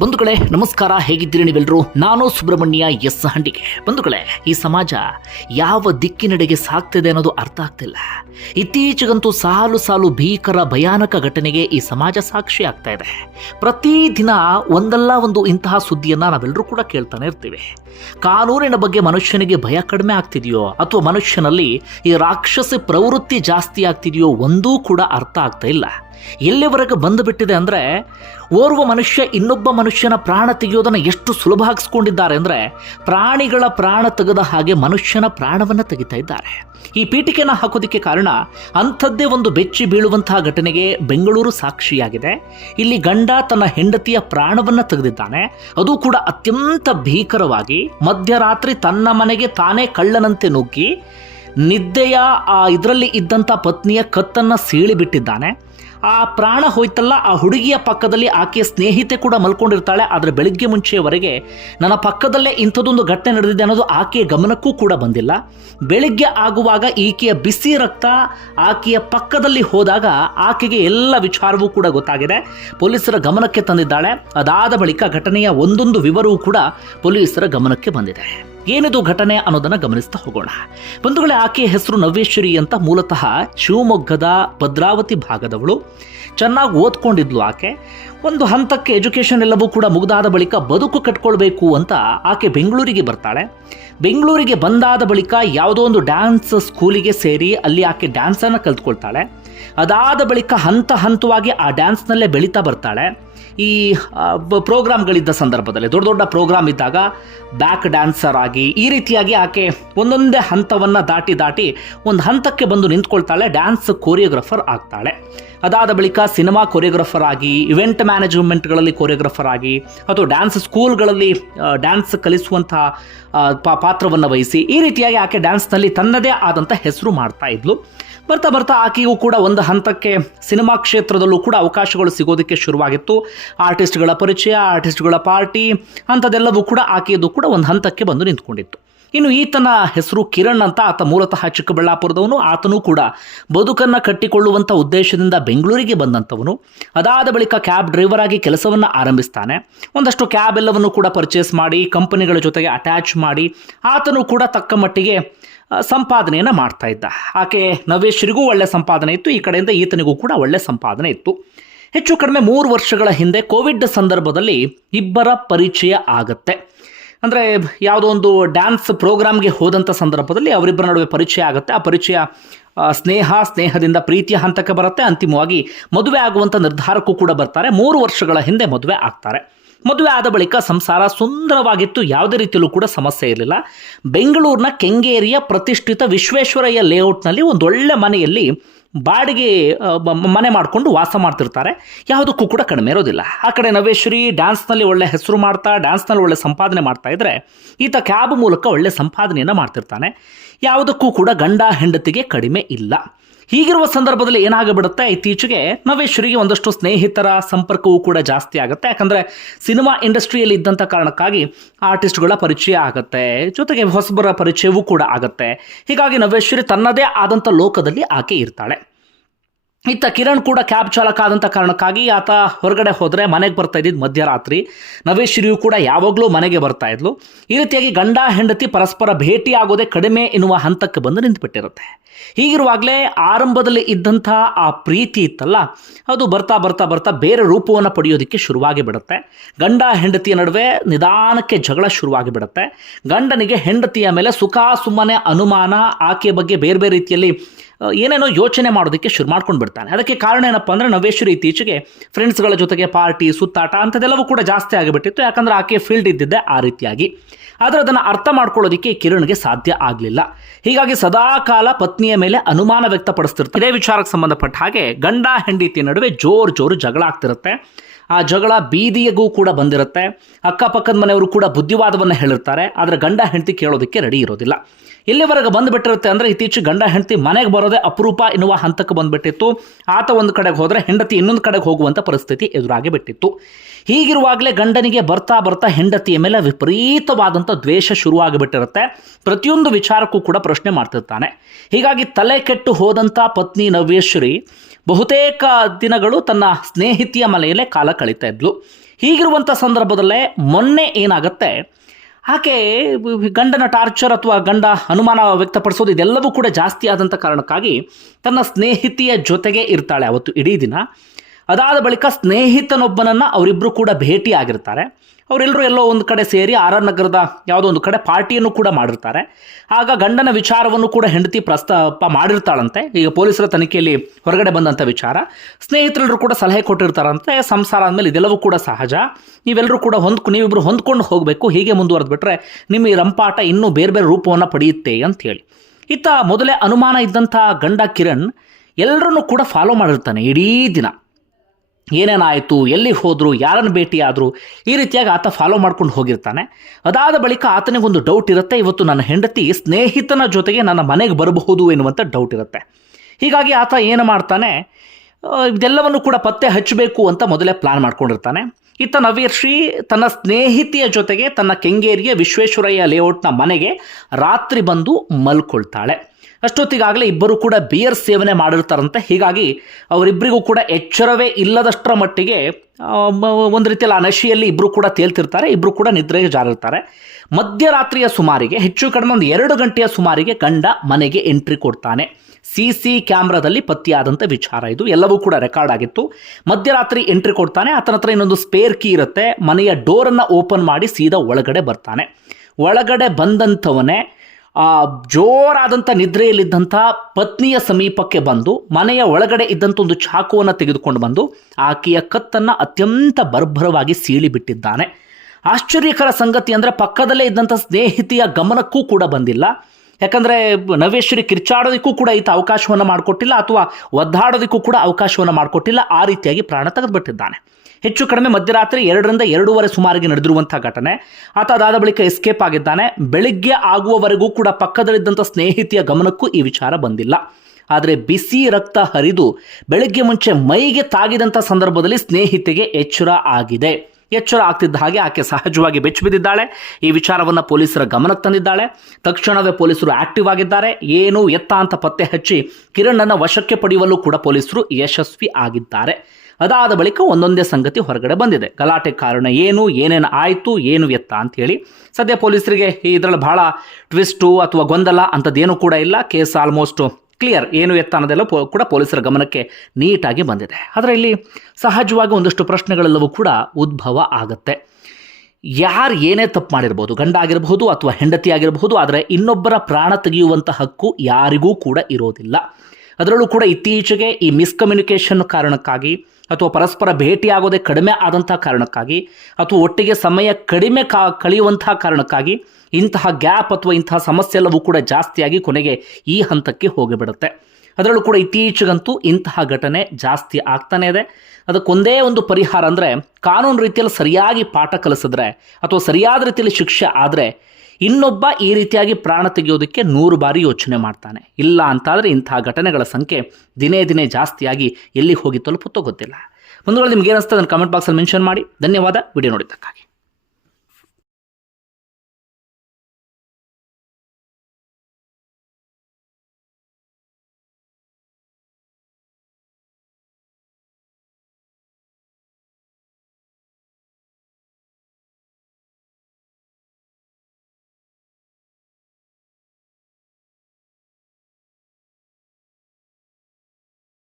ಬಂಧುಗಳೇ, ನಮಸ್ಕಾರ, ಹೇಗಿದ್ದೀರಿ ನೀವೆಲ್ಲರೂ ನಾನು ಸುಬ್ರಹ್ಮಣ್ಯ ಎಸ್ ಹಂಡಿಗೆ. ಬಂಧುಗಳೇ, ಈ ಸಮಾಜ ಯಾವ ದಿಕ್ಕಿನೆಡೆಗೆ ಸಾಗ್ತಿದೆ ಅನ್ನೋದು ಅರ್ಥ ಆಗ್ತಿಲ್ಲ. ಇತ್ತೀಚೆಗಂತೂ ಸಾಲು ಸಾಲು ಭೀಕರ, ಭಯಾನಕ ಘಟನೆಗೆ ಈ ಸಮಾಜ ಸಾಕ್ಷಿ ಆಗ್ತಾ ಇದೆ. ಪ್ರತಿದಿನ ಒಂದಲ್ಲ ಒಂದು ಇಂತಹ ಸುದ್ದಿಯನ್ನು ನಾವೆಲ್ಲರೂ ಕೂಡ ಕೇಳ್ತಾನೆ ಇರ್ತೀವಿ. ಕಾನೂನಿನ ಬಗ್ಗೆ ಮನುಷ್ಯನಿಗೆ ಭಯ ಕಡಿಮೆ ಆಗ್ತಿದೆಯೋ, ಅಥವಾ ಮನುಷ್ಯನಲ್ಲಿ ಈ ರಾಕ್ಷಸ ಪ್ರವೃತ್ತಿ ಜಾಸ್ತಿ ಆಗ್ತಿದೆಯೋ ಒಂದೂ ಕೂಡ ಅರ್ಥ ಆಗ್ತಾ ಇಲ್ಲ. ಎಲ್ಲಿವರೆಗೆ ಬಂದುಬಿಟ್ಟಿದೆ ಅಂದರೆ, ಓರ್ವ ಮನುಷ್ಯ ಇನ್ನೊಬ್ಬ ಮನುಷ್ಯನ ಪ್ರಾಣ ತೆಗೆಯೋದನ್ನು ಎಷ್ಟು ಸುಲಭ ಹಾಕಿಸ್ಕೊಂಡಿದ್ದಾರೆ ಅಂದರೆ, ಪ್ರಾಣಿಗಳ ಪ್ರಾಣ ತೆಗೆದ ಹಾಗೆ ಮನುಷ್ಯನ ಪ್ರಾಣವನ್ನು ತೆಗಿತಾ ಇದ್ದಾರೆ. ಈ ಪೀಠಿಕೆನ ಹಾಕೋದಕ್ಕೆ ಕಾರಣ, ಅಂಥದ್ದೇ ಒಂದು ಬೆಚ್ಚಿ ಬೀಳುವಂತಹ ಘಟನೆಗೆ ಬೆಂಗಳೂರು ಸಾಕ್ಷಿಯಾಗಿದೆ. ಇಲ್ಲಿ ಗಂಡ ತನ್ನ ಹೆಂಡತಿಯ ಪ್ರಾಣವನ್ನು ತೆಗೆದಿದ್ದಾನೆ. ಅದು ಕೂಡ ಅತ್ಯಂತ ಭೀಕರವಾಗಿ, ಮಧ್ಯರಾತ್ರಿ ತನ್ನ ಮನೆಗೆ ತಾನೇ ಕಳ್ಳನಂತೆ ನುಗ್ಗಿ, ನಿದ್ದೆಯ ಆ ಇದರಲ್ಲಿ ಇದ್ದಂಥ ಪತ್ನಿಯ ಕತ್ತನ್ನು ಸೀಳಿಬಿಟ್ಟಿದ್ದಾನೆ. ಆ ಪ್ರಾಣ ಹೋಯ್ತಲ್ಲ, ಆ ಹುಡುಗಿಯ ಪಕ್ಕದಲ್ಲಿ ಆಕೆಯ ಸ್ನೇಹಿತೆ ಕೂಡ ಮಲ್ಕೊಂಡಿರ್ತಾಳೆ. ಆದರೆ ಬೆಳಗ್ಗೆ ಮುಂಚೆಯವರೆಗೆ ನನ್ನ ಪಕ್ಕದಲ್ಲೇ ಇಂಥದ್ದೊಂದು ಘಟನೆ ನಡೆದಿದೆ ಅನ್ನೋದು ಆಕೆಯ ಗಮನಕ್ಕೂ ಕೂಡ ಬಂದಿಲ್ಲ. ಬೆಳಿಗ್ಗೆ ಆಗುವಾಗ ಈಕೆಯ ಬಿಸಿ ರಕ್ತ ಆಕೆಯ ಪಕ್ಕದಲ್ಲಿ ಹೋದಾಗ ಆಕೆಗೆ ಎಲ್ಲ ವಿಚಾರವೂ ಕೂಡ ಗೊತ್ತಾಗಿದೆ. ಪೊಲೀಸರ ಗಮನಕ್ಕೆ ತಂದಿದ್ದಾಳೆ. ಅದಾದ ಬಳಿಕ ಘಟನೆಯ ಒಂದೊಂದು ವಿವರವೂ ಕೂಡ ಪೊಲೀಸರ ಗಮನಕ್ಕೆ ಬಂದಿದೆ. ಏನಿದು ಘಟನೆ ಅನ್ನೋದನ್ನ ಗಮನಿಸ್ತಾ ಹೋಗೋಣ. ಬಂಧುಗಳೇ, ಆಕೆಯ ಹೆಸರು ನವೇಶ್ವರಿ ಅಂತ ಮೂಲತಃ ಶಿವಮೊಗ್ಗದ ಭದ್ರಾವತಿ ಭಾಗದವಳು. ಚೆನ್ನಾಗಿ ಓದ್ಕೊಂಡಿದ್ಲು ಆಕೆ. ಒಂದು ಹಂತಕ್ಕೆ ಎಜುಕೇಷನ್ ಎಲ್ಲವೂ ಕೂಡ ಮುಗಿದಾದ ಬಳಿಕ ಬದುಕು ಕಟ್ಕೊಳ್ಬೇಕು ಅಂತ ಆಕೆ ಬೆಂಗಳೂರಿಗೆ ಬರ್ತಾಳೆ. ಬೆಂಗಳೂರಿಗೆ ಬಂದಾದ ಬಳಿಕ ಯಾವುದೋ ಒಂದು ಡ್ಯಾನ್ಸ್ ಸ್ಕೂಲಿಗೆ ಸೇರಿ ಅಲ್ಲಿ ಆಕೆ ಡ್ಯಾನ್ಸನ್ನು ಕಲ್ತ್ಕೊಳ್ತಾಳೆ. ಅದಾದ ಬಳಿಕ ಹಂತ ಹಂತವಾಗಿ ಆ ಡ್ಯಾನ್ಸ್ನಲ್ಲೇ ಬೆಳೀತಾ ಬರ್ತಾಳೆ. ಈ ಪ್ರೋಗ್ರಾಮ್ಗಳಿದ್ದ ಸಂದರ್ಭದಲ್ಲಿ, ದೊಡ್ಡ ದೊಡ್ಡ ಪ್ರೋಗ್ರಾಮ್ ಇದ್ದಾಗ ಬ್ಯಾಕ್ ಡ್ಯಾನ್ಸರ್ ಆಗಿ, ಈ ರೀತಿಯಾಗಿ ಆಕೆ ಒಂದೊಂದೇ ಹಂತವನ್ನು ದಾಟಿ ದಾಟಿ ಒಂದು ಹಂತಕ್ಕೆ ಬಂದು ನಿಂತ್ಕೊಳ್ತಾಳೆ, ಡ್ಯಾನ್ಸ್ ಕೋರಿಯೋಗ್ರಫರ್ ಆಗ್ತಾಳೆ. ಅದಾದ ಬಳಿಕ ಸಿನಿಮಾ ಕೊರಿಯೋಗ್ರಫರ್ ಆಗಿ, ಇವೆಂಟ್ ಮ್ಯಾನೇಜ್ಮೆಂಟ್ಗಳಲ್ಲಿ ಕೊರಿಯೋಗ್ರಫರ್ ಆಗಿ, ಅಥವಾ ಡ್ಯಾನ್ಸ್ ಸ್ಕೂಲ್ಗಳಲ್ಲಿ ಡ್ಯಾನ್ಸ್ ಕಲಿಸುವಂತಹ ಪಾತ್ರವನ್ನು ವಹಿಸಿ, ಈ ರೀತಿಯಾಗಿ ಆಕೆ ಡ್ಯಾನ್ಸ್ನಲ್ಲಿ ತನ್ನದೇ ಆದಂಥ ಹೆಸರು ಮಾಡ್ತಾ ಇದ್ಲು. ಬರ್ತಾ ಬರ್ತಾ ಆಕೆಗೂ ಕೂಡ ಒಂದು ಹಂತಕ್ಕೆ ಸಿನಿಮಾ ಕ್ಷೇತ್ರದಲ್ಲೂ ಕೂಡ ಅವಕಾಶಗಳು ಸಿಗೋದಕ್ಕೆ ಶುರುವಾಗಿತ್ತು. ಆರ್ಟಿಸ್ಟ್ಗಳ ಪರಿಚಯ, ಆರ್ಟಿಸ್ಟ್ಗಳ ಪಾರ್ಟಿ, ಅಂಥದ್ದೆಲ್ಲವೂ ಕೂಡ ಆಕೆಯದು ಕೂಡ ಒಂದು ಹಂತಕ್ಕೆ ಬಂದು ನಿಂತ್ಕೊಂಡಿತ್ತು. ಇನ್ನು ಈತನ ಹೆಸರು ಕಿರಣ್ ಅಂತ ಆತ ಮೂಲತಃ ಚಿಕ್ಕಬಳ್ಳಾಪುರದವನು, ಆತನೂ ಕೂಡ ಬದುಕನ್ನು ಕಟ್ಟಿಕೊಳ್ಳುವಂಥ ಉದ್ದೇಶದಿಂದ ಬೆಂಗಳೂರಿಗೆ ಬಂದಂಥವನು. ಅದಾದ ಬಳಿಕ ಕ್ಯಾಬ್ ಡ್ರೈವರ್ ಆಗಿ ಕೆಲಸವನ್ನು ಆರಂಭಿಸ್ತಾನೆ. ಒಂದಷ್ಟು ಕ್ಯಾಬ್ ಎಲ್ಲವನ್ನು ಕೂಡ ಪರ್ಚೇಸ್ ಮಾಡಿ, ಕಂಪನಿಗಳ ಜೊತೆಗೆ ಅಟ್ಯಾಚ್ ಮಾಡಿ, ಆತನು ಕೂಡ ತಕ್ಕ ಮಟ್ಟಿಗೆ ಸಂಪಾದನೆಯನ್ನು ಮಾಡ್ತಾ ಇದ್ದ. ಆಕೆ ನವೇಶ್ವರಿಗೂ ಒಳ್ಳೆ ಸಂಪಾದನೆ ಇತ್ತು, ಈ ಕಡೆಯಿಂದ ಈತನಿಗೂ ಕೂಡ ಒಳ್ಳೆ ಸಂಪಾದನೆ ಇತ್ತು. ಹೆಚ್ಚು ಕಡಿಮೆ ಮೂರು ವರ್ಷಗಳ ಹಿಂದೆ ಕೋವಿಡ್ ಸಂದರ್ಭದಲ್ಲಿ ಇಬ್ಬರ ಪರಿಚಯ ಆಗತ್ತೆ. ಅಂದರೆ ಯಾವುದೋ ಒಂದು ಡ್ಯಾನ್ಸ್ ಪ್ರೋಗ್ರಾಮ್ಗೆ ಹೋದಂಥ ಸಂದರ್ಭದಲ್ಲಿ ಅವರಿಬ್ಬರ ನಡುವೆ ಪರಿಚಯ ಆಗುತ್ತೆ. ಆ ಪರಿಚಯ ಸ್ನೇಹ, ಸ್ನೇಹದಿಂದ ಪ್ರೀತಿಯ ಹಂತಕ್ಕೆ ಬರುತ್ತೆ. ಅಂತಿಮವಾಗಿ ಮದುವೆ ಆಗುವಂಥ ನಿರ್ಧಾರಕ್ಕೂ ಕೂಡ ಬರ್ತಾರೆ. ಮೂರು ವರ್ಷಗಳ ಹಿಂದೆ ಮದುವೆ ಆಗ್ತಾರೆ. ಮದುವೆ ಆದ ಬಳಿಕ ಸಂಸಾರ ಸುಂದರವಾಗಿತ್ತು. ಯಾವುದೇ ರೀತಿಯಲ್ಲೂ ಕೂಡ ಸಮಸ್ಯೆ ಇರಲಿಲ್ಲ. ಬೆಂಗಳೂರಿನ ಕೆಂಗೇರಿಯ ಪ್ರತಿಷ್ಠಿತ ವಿಶ್ವೇಶ್ವರಯ್ಯ ಲೇಔಟ್ನಲ್ಲಿ ಒಂದು ಒಳ್ಳೆ ಮನೆಯಲ್ಲಿ ಬಾಡಿಗೆ ಮನೆ ಮಾಡಿಕೊಂಡು ವಾಸ ಮಾಡ್ತಿರ್ತಾರೆ. ಯಾವುದಕ್ಕೂ ಕೂಡ ಕಡಿಮೆ ಇರೋದಿಲ್ಲ. ಆ ಕಡೆ ನವೇಶ್ವರಿ ಡ್ಯಾನ್ಸ್ನಲ್ಲಿ ಒಳ್ಳೆ ಹೆಸರು ಮಾಡ್ತಾ ಡ್ಯಾನ್ಸ್ನಲ್ಲಿ ಒಳ್ಳೆ ಸಂಪಾದನೆ ಮಾಡ್ತಾ ಇದ್ದರೆ ಈತ ಕ್ಯಾಬ್ ಮೂಲಕ ಒಳ್ಳೆ ಸಂಪಾದನೆಯನ್ನು ಮಾಡ್ತಿರ್ತಾನೆ. ಯಾವುದಕ್ಕೂ ಕೂಡ ಗಂಡ ಹೆಂಡತಿಗೆ ಕಡಿಮೆ ಇಲ್ಲ. ಹೀಗಿರುವ ಸಂದರ್ಭದಲ್ಲಿ ಏನಾಗಿಬಿಡುತ್ತೆ? ಇತ್ತೀಚೆಗೆ ನವೇಶ್ವರಿಗೆ ಒಂದಷ್ಟು ಸ್ನೇಹಿತರ ಸಂಪರ್ಕವೂ ಕೂಡ ಜಾಸ್ತಿ ಆಗುತ್ತೆ. ಯಾಕಂದರೆ ಸಿನಿಮಾ ಇಂಡಸ್ಟ್ರಿಯಲ್ಲಿ ಇದ್ದಂಥ ಕಾರಣಕ್ಕಾಗಿ ಆರ್ಟಿಸ್ಟ್ಗಳ ಪರಿಚಯ ಆಗುತ್ತೆ. ಜೊತೆಗೆ ಹೊಸಬರ ಪರಿಚಯವೂ ಕೂಡ ಆಗುತ್ತೆ. ಹೀಗಾಗಿ ನವೇಶ್ವರಿ ತನ್ನದೇ ಆದಂಥ ಲೋಕದಲ್ಲಿ ಆಕೆ ಇರ್ತಾಳೆ. ಇತ್ತ ಕಿರಣ್ ಕೂಡ ಕ್ಯಾಬ್ ಚಾಲಕ ಆದಂಥ ಕಾರಣಕ್ಕಾಗಿ ಆತ ಹೊರಗಡೆ ಹೋದರೆ ಮನೆಗೆ ಬರ್ತಾ ಇದ್ದಿದ್ದು ಮಧ್ಯರಾತ್ರಿ. ನವೇಶ್ವರಿಯು ಕೂಡ ಯಾವಾಗಲೂ ಮನೆಗೆ ಬರ್ತಾ ಇದ್ಲು. ಈ ರೀತಿಯಾಗಿ ಗಂಡ, ಹೆಂಡತಿ ಪರಸ್ಪರ ಭೇಟಿ ಆಗೋದೇ ಕಡಿಮೆ ಎನ್ನುವ ಹಂತಕ್ಕೆ ಬಂದು ನಿಂತುಬಿಟ್ಟಿರುತ್ತೆ. ಹೀಗಿರುವಾಗಲೇ ಆರಂಭದಲ್ಲಿ ಇದ್ದಂಥ ಆ ಪ್ರೀತಿ ಇತ್ತಲ್ಲ, ಅದು ಬರ್ತಾ ಬರ್ತಾ ಬರ್ತಾ ಬೇರೆ ರೂಪವನ್ನು ಪಡೆಯೋದಕ್ಕೆ ಶುರುವಾಗಿ ಬಿಡುತ್ತೆ. ಗಂಡ, ಹೆಂಡತಿಯ ನಡುವೆ ನಿಧಾನಕ್ಕೆ ಜಗಳ ಶುರುವಾಗಿ ಬಿಡುತ್ತೆ. ಗಂಡನಿಗೆ ಹೆಂಡತಿಯ ಮೇಲೆ ಸುಖ, ಸುಮ್ಮನೆ ಅನುಮಾನ, ಆಕೆಯ ಬಗ್ಗೆ ಬೇರೆ ಬೇರೆ ರೀತಿಯಲ್ಲಿ ಏನೇನೋ ಯೋಚನೆ ಮಾಡೋದಕ್ಕೆ ಶುರು ಮಾಡ್ಕೊಂಡು ಬಿಡ್ತಾನೆ. ಅದಕ್ಕೆ ಕಾರಣ ಏನಪ್ಪ ಅಂದರೆ ನವೇಶ್ವರಿ ಇತ್ತೀಚೆಗೆ ಫ್ರೆಂಡ್ಸ್ಗಳ ಜೊತೆಗೆ ಪಾರ್ಟಿ ಸುತ್ತಾಟ ಅಂಥದ್ದೆಲ್ಲವೂ ಕೂಡ ಜಾಸ್ತಿ ಆಗಿಬಿಟ್ಟಿತ್ತು. ಯಾಕಂದರೆ ಆಕೆ ಫೀಲ್ಡ್ ಇದ್ದಿದ್ದೆ ಆ ರೀತಿಯಾಗಿ. ಆದರೆ ಅದನ್ನು ಅರ್ಥ ಮಾಡ್ಕೊಳ್ಳೋದಕ್ಕೆ ಕಿರಣ್ಗೆ ಸಾಧ್ಯ ಆಗಲಿಲ್ಲ. ಹೀಗಾಗಿ ಸದಾಕಾಲ ಪತ್ನಿಯ ಮೇಲೆ ಅನುಮಾನ ವ್ಯಕ್ತಪಡಿಸ್ತಿರ್ತಾರೆ. ಇದೇ ವಿಚಾರಕ್ಕೆ ಸಂಬಂಧಪಟ್ಟ ಹಾಗೆ ಗಂಡ ಹೆಂಡತಿ ನಡುವೆ ಜೋರು ಜೋರು ಜಗಳ ಆಗ್ತಿರುತ್ತೆ. ಆ ಜಗಳ ಬೀದಿಯಗೂ ಕೂಡ ಬಂದಿರುತ್ತೆ. ಅಕ್ಕಪಕ್ಕದ ಮನೆಯವರು ಕೂಡ ಬುದ್ಧಿವಾದವನ್ನು ಹೇಳಿರ್ತಾರೆ. ಆದರೆ ಗಂಡ ಹೆಂಡತಿ ಕೇಳೋದಕ್ಕೆ ರೆಡಿ ಇರೋದಿಲ್ಲ. ಇಲ್ಲಿವರೆಗೆ ಬಂದುಬಿಟ್ಟಿರುತ್ತೆ ಅಂದರೆ ಇತ್ತೀಚೆಗೆ ಗಂಡ ಹೆಂಡತಿ ಮನೆಗೆ ಬರೋದೇ ಅಪರೂಪ ಎನ್ನುವ ಹಂತಕ್ಕೆ ಬಂದುಬಿಟ್ಟಿತ್ತು. ಆತ ಒಂದು ಕಡೆಗೆ ಹೋದರೆ ಹೆಂಡತಿ ಇನ್ನೊಂದು ಕಡೆಗೆ ಹೋಗುವಂಥ ಪರಿಸ್ಥಿತಿ ಎದುರಾಗಿ ಬಿಟ್ಟಿತ್ತು. ಹೀಗಿರುವಾಗಲೇ ಗಂಡನಿಗೆ ಬರ್ತಾ ಬರ್ತಾ ಹೆಂಡತಿಯ ಮೇಲೆ ವಿಪರೀತವಾದಂಥ ದ್ವೇಷ ಶುರುವಾಗಿಬಿಟ್ಟಿರುತ್ತೆ. ಪ್ರತಿಯೊಂದು ವಿಚಾರಕ್ಕೂ ಕೂಡ ಪ್ರಶ್ನೆ ಮಾಡ್ತಿರ್ತಾನೆ. ಹೀಗಾಗಿ ತಲೆ ಕೆಟ್ಟು ಹೋದಂಥ ಪತ್ನಿ ನವ್ಯಶ್ರೀ ಬಹುತೇಕ ದಿನಗಳು ತನ್ನ ಸ್ನೇಹಿತಿಯ ಮನೆಯಲ್ಲೇ ಕಾಲ ಕಳೀತಾ ಇದ್ಲು. ಹೀಗಿರುವಂಥ ಸಂದರ್ಭದಲ್ಲೇ ಮೊನ್ನೆ ಏನಾಗುತ್ತೆ? ಆಕೆ ಗಂಡನ ಟಾರ್ಚರ್ ಅಥವಾ ಗಂಡ ಅನುಮಾನ ವ್ಯಕ್ತಪಡಿಸೋದು ಇದೆಲ್ಲವೂ ಕೂಡ ಜಾಸ್ತಿ ಆದಂಥ ಕಾರಣಕ್ಕಾಗಿ ತನ್ನ ಸ್ನೇಹಿತಿಯ ಜೊತೆಗೆ ಇರ್ತಾಳೆ ಅವತ್ತು ಇಡೀ ದಿನ. ಅದಾದ ಬಳಿಕ ಸ್ನೇಹಿತನೊಬ್ಬನನ್ನು ಅವರಿಬ್ಬರು ಕೂಡ ಭೇಟಿ ಆಗಿರ್ತಾರೆ ಅವರೆಲ್ಲರೂ ಎಲ್ಲೋ ಒಂದು ಕಡೆ ಸೇರಿ ಆರ್ ಆರ್ ನಗರದ ಯಾವುದೋ ಒಂದು ಕಡೆ ಪಾರ್ಟಿಯನ್ನು ಕೂಡ ಮಾಡಿರ್ತಾರೆ. ಆಗ ಗಂಡನ ವಿಚಾರವನ್ನು ಕೂಡ ಹೆಂಡತಿ ಪ್ರಸ್ತಾಪ ಮಾಡಿರ್ತಾಳಂತೆ. ಈಗ ಪೊಲೀಸರ ತನಿಖೆಯಲ್ಲಿ ಹೊರಗಡೆ ಬಂದಂಥ ವಿಚಾರ. ಸ್ನೇಹಿತರೆಲ್ಲರೂ ಕೂಡ ಸಲಹೆ ಕೊಟ್ಟಿರ್ತಾರಂತೆ. ಸಂಸಾರ ಅಂದಮೇಲೆ ಇದೆಲ್ಲವೂ ಕೂಡ ಸಹಜ. ನೀವೆಲ್ಲರೂ ಕೂಡ ಹೊಂದ್ಕೊ ನೀವಿಬ್ಬರು ಹೊಂದ್ಕೊಂಡು ಹೋಗಬೇಕು. ಹೀಗೆ ಮುಂದುವರೆದು ಬಿಟ್ರೆ ನಿಮ್ಮ ಈ ರಂಪಾಟ ಇನ್ನೂ ಬೇರೆ ಬೇರೆ ರೂಪವನ್ನು ಪಡೆಯುತ್ತೆ ಅಂತ ಹೇಳಿ ಇತ್ತ ಮೊದಲೇ ಅನುಮಾನ ಇದ್ದಂಥ ಗಂಡ ಕಿರಣ್ ಎಲ್ಲರನ್ನೂ ಕೂಡ ಫಾಲೋ ಮಾಡಿರ್ತಾನೆ ಇಡೀ ದಿನ. ಏನೇನಾಯಿತು, ಎಲ್ಲಿ ಹೋದರು, ಯಾರನ್ನು ಭೇಟಿಯಾದರು, ಈ ರೀತಿಯಾಗಿ ಆತ ಫಾಲೋ ಮಾಡ್ಕೊಂಡು ಹೋಗಿರ್ತಾನೆ. ಅದಾದ ಬಳಿಕ ಆತನಿಗೊಂದು ಡೌಟ್ ಇರುತ್ತೆ. ಇವತ್ತು ನನ್ನ ಹೆಂಡತಿ ಸ್ನೇಹಿತನ ಜೊತೆಗೆ ನನ್ನ ಮನೆಗೆ ಬರಬಹುದು ಎನ್ನುವಂಥ ಡೌಟ್ ಇರುತ್ತೆ. ಹೀಗಾಗಿ ಆತ ಏನು ಮಾಡ್ತಾನೆ ಇದೆಲ್ಲವನ್ನು ಕೂಡ ಪತ್ತೆ ಹಚ್ಚಬೇಕು ಅಂತ ಮೊದಲೇ ಪ್ಲಾನ್ ಮಾಡ್ಕೊಂಡಿರ್ತಾನೆ. ಇತ್ತ ನವ್ಯರ್ಷಿ ತನ್ನ ಸ್ನೇಹಿತೆಯ ಜೊತೆಗೆ ತನ್ನ ಕೆಂಗೇರಿಯ ವಿಶ್ವೇಶ್ವರಯ್ಯ ಲೇಔಟ್ನ ಮನೆಗೆ ರಾತ್ರಿ ಬಂದು ಮಲ್ಕೊಳ್ತಾಳೆ. ಅಷ್ಟೊತ್ತಿಗಾಗಲೇ ಇಬ್ಬರು ಕೂಡ ಬಿಯರ್ ಸೇವನೆ ಮಾಡಿರ್ತಾರಂತೆ. ಹೀಗಾಗಿ ಅವರಿಬ್ಬರಿಗೂ ಕೂಡ ಎಚ್ಚರವೇ ಇಲ್ಲದಷ್ಟರ ಮಟ್ಟಿಗೆ ಒಂದು ರೀತಿಯಲ್ಲಿ ಆ ನಶೆಯಲ್ಲಿ ಇಬ್ಬರು ಕೂಡ ತೇಲ್ತಿರ್ತಾರೆ ಇಬ್ಬರು ಕೂಡ ನಿದ್ರೆಗೆ ಜಾರಿರ್ತಾರೆ. ಮಧ್ಯರಾತ್ರಿಯ ಸುಮಾರಿಗೆ, ಹೆಚ್ಚು ಕಡಿಮೆ ಒಂದು ಎರಡು ಗಂಟೆಯ ಸುಮಾರಿಗೆ ಗಂಡ ಮನೆಗೆ ಎಂಟ್ರಿ ಕೊಡ್ತಾನೆ. ಸಿ ಸಿ ಕ್ಯಾಮ್ರಾದಲ್ಲಿ ಪತ್ತೆಯಾದಂಥ ವಿಚಾರ ಇದು. ಎಲ್ಲವೂ ಕೂಡ ರೆಕಾರ್ಡ್ ಆಗಿತ್ತು. ಮಧ್ಯರಾತ್ರಿ ಎಂಟ್ರಿ ಕೊಡ್ತಾನೆ. ಆತನ ಹತ್ರ ಇನ್ನೊಂದು ಸ್ಪೇರ್ ಕೀ ಇರುತ್ತೆ. ಮನೆಯ ಡೋರನ್ನು ಓಪನ್ ಮಾಡಿ ಸೀದಾ ಒಳಗಡೆ ಬರ್ತಾನೆ. ಒಳಗಡೆ ಬಂದಂಥವನೇ ಆ ಜೋರಾದಂಥ ನಿದ್ರೆಯಲ್ಲಿದ್ದಂಥ ಪತ್ನಿಯ ಸಮೀಪಕ್ಕೆ ಬಂದು, ಮನೆಯ ಒಳಗಡೆ ಇದ್ದಂಥ ಒಂದು ಚಾಕುವನ್ನು ತೆಗೆದುಕೊಂಡು ಬಂದು, ಆಕೆಯ ಕತ್ತನ್ನು ಅತ್ಯಂತ ಬರ್ಭರವಾಗಿ ಸೀಳಿಬಿಟ್ಟಿದ್ದಾನೆ ಆಶ್ಚರ್ಯಕರ ಸಂಗತಿ ಅಂದರೆ ಪಕ್ಕದಲ್ಲೇ ಇದ್ದಂಥ ಸ್ನೇಹಿತೆಯ ಗಮನಕ್ಕೂ ಕೂಡ ಬಂದಿಲ್ಲ. ಯಾಕಂದರೆ ನವೇಶ್ವರಿ ಕಿರ್ಚಾಡೋದಕ್ಕೂ ಕೂಡ ಈತ ಅವಕಾಶವನ್ನು ಮಾಡಿಕೊಟ್ಟಿಲ್ಲ, ಅಥವಾ ಒದ್ದಾಡೋದಕ್ಕೂ ಕೂಡ ಅವಕಾಶವನ್ನು ಮಾಡಿಕೊಟ್ಟಿಲ್ಲ, ಆ ರೀತಿಯಾಗಿ ಪ್ರಾಣ ತೆಗೆದುಬಿಟ್ಟಿದ್ದಾನೆ. ಹೆಚ್ಚು ಕಡಿಮೆ ಮಧ್ಯರಾತ್ರಿ ಎರಡರಿಂದ ಎರಡೂವರೆ ಸುಮಾರಿಗೆ ನಡೆದಿರುವಂತಹ ಘಟನೆ. ಆತ ಅದಾದ ಬಳಿಕ ಎಸ್ಕೇಪ್ ಆಗಿದ್ದಾನೆ. ಬೆಳಿಗ್ಗೆ ಆಗುವವರೆಗೂ ಕೂಡ ಪಕ್ಕದಲ್ಲಿದ್ದಂಥ ಸ್ನೇಹಿತೆಯ ಗಮನಕ್ಕೂ ಈ ವಿಚಾರ ಬಂದಿಲ್ಲ. ಆದರೆ ಬಿಸಿ ರಕ್ತ ಹರಿದು ಬೆಳಗ್ಗೆ ಮುಂಚೆ ಮೈಗೆ ತಾಗಿದಂಥ ಸಂದರ್ಭದಲ್ಲಿ ಸ್ನೇಹಿತೆಗೆ ಎಚ್ಚರ ಆಗಿದೆ. ಎಚ್ಚರ ಆಗ್ತಿದ್ದ ಹಾಗೆ ಆಕೆ ಸಹಜವಾಗಿ ಬೆಚ್ಚು ಬಿದ್ದಿದ್ದಾಳೆ. ಈ ವಿಚಾರವನ್ನು ಪೊಲೀಸರ ಗಮನಕ್ಕೆ ತಂದಿದ್ದಾಳೆ. ತಕ್ಷಣವೇ ಪೊಲೀಸರು ಆಕ್ಟಿವ್ ಆಗಿದ್ದಾರೆ. ಏನು ಎತ್ತ ಅಂತ ಪತ್ತೆ ಹಚ್ಚಿ ಕಿರಣ್ ವಶಕ್ಕೆ ಪಡೆಯುವಲ್ಲೂ ಕೂಡ ಪೊಲೀಸರು ಯಶಸ್ವಿ ಆಗಿದ್ದಾರೆ. ಅದಾದ ಬಳಿಕ ಒಂದೊಂದೇ ಸಂಗತಿ ಹೊರಗಡೆ ಬಂದಿದೆ. ಗಲಾಟೆ ಕಾರಣ ಏನು, ಏನೇನು ಆಯಿತು, ಏನು ಎತ್ತ ಅಂತ ಹೇಳಿ ಸದ್ಯ ಪೊಲೀಸರಿಗೆ ಇದರಲ್ಲಿ ಭಾಳ ಟ್ವಿಸ್ಟು ಅಥವಾ ಗೊಂದಲ ಅಂಥದ್ದೇನು ಕೂಡ ಇಲ್ಲ. Case almost clear. ಏನು ಎತ್ತ ಅನ್ನೋದೆಲ್ಲ ಕೂಡ ಪೊಲೀಸರ ಗಮನಕ್ಕೆ ನೀಟಾಗಿ ಬಂದಿದೆ. ಆದರೆ ಇಲ್ಲಿ ಸಹಜವಾಗಿ ಒಂದಷ್ಟು ಪ್ರಶ್ನೆಗಳೆಲ್ಲವೂ ಕೂಡ ಉದ್ಭವ ಆಗುತ್ತೆ. ಯಾರು ಏನೇ ತಪ್ಪು ಮಾಡಿರ್ಬೋದು ಗಂಡ ಆಗಿರಬಹುದು ಅಥವಾ ಹೆಂಡತಿ ಆಗಿರಬಹುದು ಆದರೆ ಇನ್ನೊಬ್ಬರ ಪ್ರಾಣ ತೆಗೆಯುವಂಥ ಹಕ್ಕು ಯಾರಿಗೂ ಕೂಡ ಇರೋದಿಲ್ಲ. ಅದರಲ್ಲೂ ಕೂಡ ಇತ್ತೀಚೆಗೆ ಈ ಮಿಸ್ಕಮ್ಯುನಿಕೇಷನ್ ಕಾರಣಕ್ಕಾಗಿ ಅಥವಾ ಪರಸ್ಪರ ಭೇಟಿಯಾಗೋದೇ ಕಡಿಮೆ ಆದಂತಹ ಕಾರಣಕ್ಕಾಗಿ ಅಥವಾ ಒಟ್ಟಿಗೆ ಸಮಯ ಕಡಿಮೆ ಕಾ ಕಳೆಯುವಂತಹ ಕಾರಣಕ್ಕಾಗಿ ಇಂತಹ ಗ್ಯಾಪ್ ಅಥವಾ ಇಂತಹ ಸಮಸ್ಯೆ ಎಲ್ಲವೂ ಕೂಡ ಜಾಸ್ತಿಯಾಗಿ ಕೊನೆಗೆ ಈ ಹಂತಕ್ಕೆ ಹೋಗಿಬಿಡುತ್ತೆ. ಅದರಲ್ಲೂ ಕೂಡ ಇತ್ತೀಚೆಗಂತೂ ಇಂತಹ ಘಟನೆ ಜಾಸ್ತಿ ಆಗ್ತಾನೆ ಇದೆ. ಅದಕ್ಕೊಂದೇ ಒಂದು ಪರಿಹಾರ ಅಂದರೆ ಕಾನೂನು ರೀತಿಯಲ್ಲಿ ಸರಿಯಾಗಿ ಪಾಠ ಕಲಿಸಿದ್ರೆ ಅಥವಾ ಸರಿಯಾದ ರೀತಿಯಲ್ಲಿ ಶಿಕ್ಷೆ ಆದರೆ ಇನ್ನೊಬ್ಬ ಈ ರೀತಿಯಾಗಿ ಪ್ರಾಣ ತೆಗೆಯೋದಕ್ಕೆ ನೂರು ಬಾರಿ ಯೋಚನೆ ಮಾಡ್ತಾನೆ. ಇಲ್ಲ ಅಂತಾದರೆ ಇಂತಹ ಘಟನೆಗಳ ಸಂಖ್ಯೆ ದಿನೇ ದಿನೇ ಜಾಸ್ತಿಯಾಗಿ ಎಲ್ಲಿ ಹೋಗಿ ತಲುಪುತ್ತೋ ಗೊತ್ತಿಲ್ಲ. ವೇಳೆ ನಿಮ್ಗೆ ಏನಿಸ್ತದೆ ಅದನ್ನು ಕಮೆಂಟ್ ಬಾಕ್ಸಲ್ಲಿ ಮೆನ್ಷನ್ ಮಾಡಿ. ಧನ್ಯವಾದ. ವಿಡಿಯೋ ನೋಡಿದ್ದಕ್ಕಾಗಿ.